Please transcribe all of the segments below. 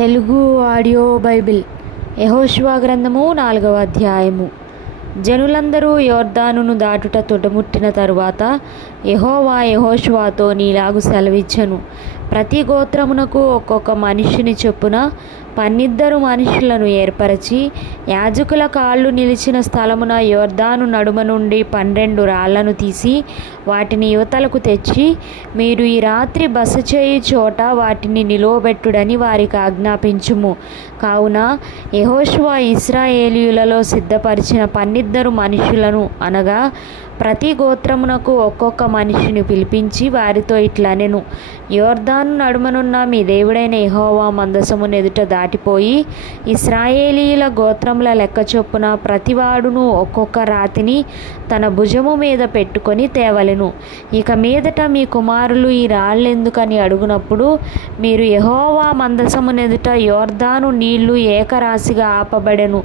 Telugu audio Bible యెహోషువ గ్రంథము 4వ అధ్యాయము. జనులందరూ యొర్దానును దాటుట తుదముట్టిన తరువాత యెహోవా యెహోషువతో నీలాగు సెలవిచ్చెను, ప్రతి గోత్రమునకు ఒక్కొక్క మనిషిని చొప్పున 12 మనుషులను ఏర్పరచి యాజకుల కాళ్ళు నిలిచిన స్థలమున యొర్దాను నడుమ నుండి 12 రాళ్లను తీసి వాటిని యువతలకు తెచ్చి మీరు ఈ రాత్రి బస చేయు చోట వాటిని నిలువబెట్టుడని వారికి ఆజ్ఞాపించుము. కావున యెహోషువ ఇశ్రాయేలీయులలో సిద్ధపరిచిన 12 మనుషులను అనగా ప్రతి గోత్రమునకు ఒక్కొక్క మనిషిని పిలిపించి వారితో ఇట్లనెను, యొర్దాను నడుమనున్న మీ దేవుడైన యెహోవా మందసమును ఎదుట దాటిపోయి ఇశ్రాయేలీయుల గోత్రముల లెక్క చొప్పున ప్రతివాడును ఒక్కొక్క రాతిని తన భుజము మీద పెట్టుకొని తేవలెను. ఇక మీదట మీ కుమారులు ఈ రాళ్ళెందుకని అడుగునప్పుడు మీరు యెహోవా మందసమును ఎదుట యొర్దాను నీళ్లు ఏకరాశిగా ఆపబడెను,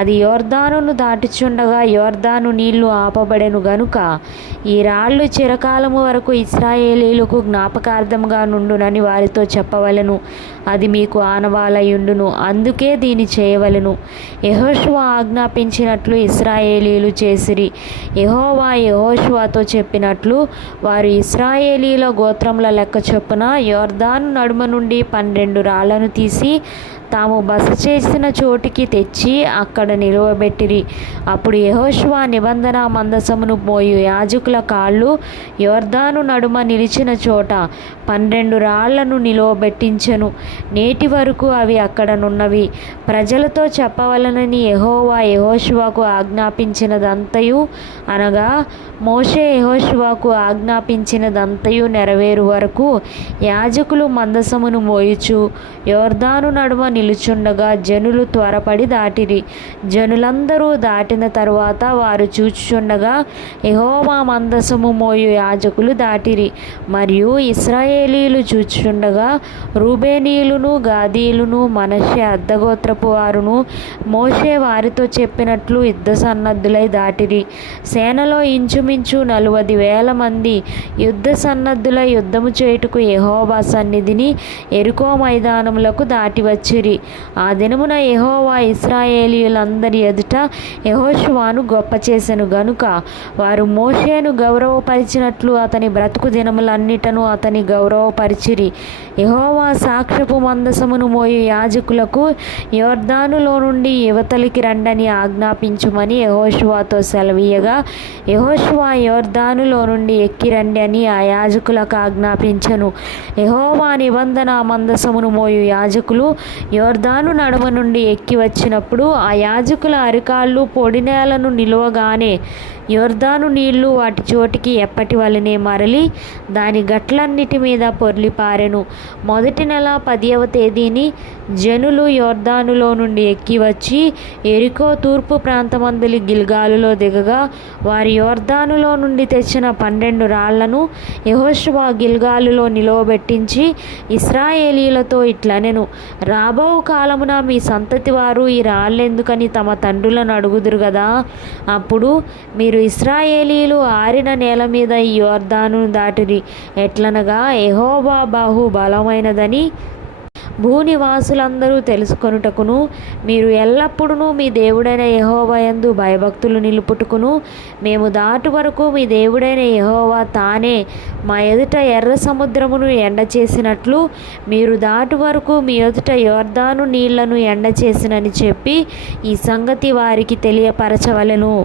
అది యొర్దానును దాటుచుండగా యొర్దాను నీళ్లు ఆపబడెను గనుక ఈ రాళ్ళు చిరకాలము వరకు ఇశ్రాయేలీయులకు జ్ఞాపకార్థంగా నుండునని వారితో చెప్పవలెను. అది మీకు ఆనవాలయుండును, అందుకే దీని చేయవలెను. యెహోషువ ఆజ్ఞాపించినట్లు ఇశ్రాయేలీయులు చేసిరి. యెహోవా యెహోషువతో చెప్పినట్లు వారు ఇశ్రాయేలీయుల గోత్రముల లెక్క చొప్పున యొర్దాను నడుమ నుండి 12 రాళ్లను తీసి తాము బస చేసిన చోటికి తెచ్చి అక్కడ నిలువబెట్టిరి. అప్పుడు యెహోషువ నిబంధన మందసమును మోయు యాజకుల కాళ్ళు యొర్దాను నడుమ నిలిచిన చోట 12 రాళ్లను నిలువబెట్టించెను. నేటి వరకు అవి అక్కడనున్నవి. ప్రజలతో చెప్పవలనని యెహోవా యెహోషువకు ఆజ్ఞాపించినదంతయు అనగా మోషే యెహోషువకు ఆజ్ఞాపించినదంతయు నెరవేరు వరకు యాజకులు మందసమును మోయుచు యొర్దాను నడుమ నిలుచుండగా జనులు త్వరపడి దాటిరి. జనులందరూ దాటిన తరువాత వారు చూచుచుండగా యెహోవా మందసము మోయు యాజకులు దాటిరి. మరియు ఇశ్రాయేలీయులు చూచుచుండగా రూబేనీయులును గాదీయులును మనష్షే అర్థగోత్రపు వారును మోషే వారితో చెప్పినట్లు యుద్ధ సన్నద్ధులై దాటిరి. సేనలో ఇంచుమించు 40,000 మంది యుద్ధ సన్నద్ధులై యుద్ధము చేయుటకు యెహోవా సన్నిధిని యెరికో మైదానములకు దాటి వచ్చిరి. ఆ దినమున యెహోవా ఇశ్రాయేలీయులందరి ఎదుట యెహోషువను గొప్ప చేసెను గనుక వారు మోషేను గౌరవపరిచినట్లు అతని బ్రతుకు దినములన్నిటను అతని గౌరవపరిచిరి. యెహోవా సాక్ష్యపు మందసమును మోయు యాజకులకు యొర్దానులో నుండి యువతలికి రండని ఆజ్ఞాపించుమని యెహోషువతో సెలవీయగా యెహోషువ యొర్దానులో నుండి ఎక్కి రండి అని ఆ యాజకులకు ఆజ్ఞాపించెను. యెహోవా నిబంధన మందసమును మోయు యాజకులు యొర్దాను నడుమ నుండి ఎక్కి వచ్చినప్పుడు ఆ యాజకుల అరికాళ్ళు పొడి నేలను నిలువగానే యొర్దాను నీళ్లు వాటి చోటికి ఎప్పటి వలనే మరలి దాని గట్లన్నిటి మీద పొర్లిపారెను. మొదటి నెల 10వ తేదీని జనులు యొర్దానులో నుండి ఎక్కి వచ్చి యెరికో తూర్పు ప్రాంతమందలి గిల్గాలులో దిగగా వారి యొర్దానులో నుండి తెచ్చిన 12 రాళ్లను యెహోషువ గిల్గాలులో నిలువబెట్టించి ఇశ్రాయేలీయులతో ఇట్లనెను, రాబో కాలమున మీ సంతతి వారు ఈ రాళ్ళెందుకని తమ తండ్రులను అడుగుదురు గదా. అప్పుడు మీరు ఇశ్రాయేలీయులు ఆరిన నేల మీద ఈ యొర్దానును దాటిరి. ఎట్లనగా యెహోవా బాహు బలమైనదని భూనివాసులందరూ తెలుసుకొనుటకును మీరు ఎల్లప్పుడూ మీ దేవుడైన యెహోవా యందు భయభక్తులు నిలుపుటకును మేము దాటు వరకు మీ దేవుడైన యెహోవా తానే మా ఎదుట ఎర్ర సముద్రమును ఎండచేసినట్లు మీరు దాటు వరకు మీ ఎదుట యొర్దాను నీళ్లను ఎండచేసినని చెప్పి ఈ సంగతి వారికి తెలియపరచవలెను.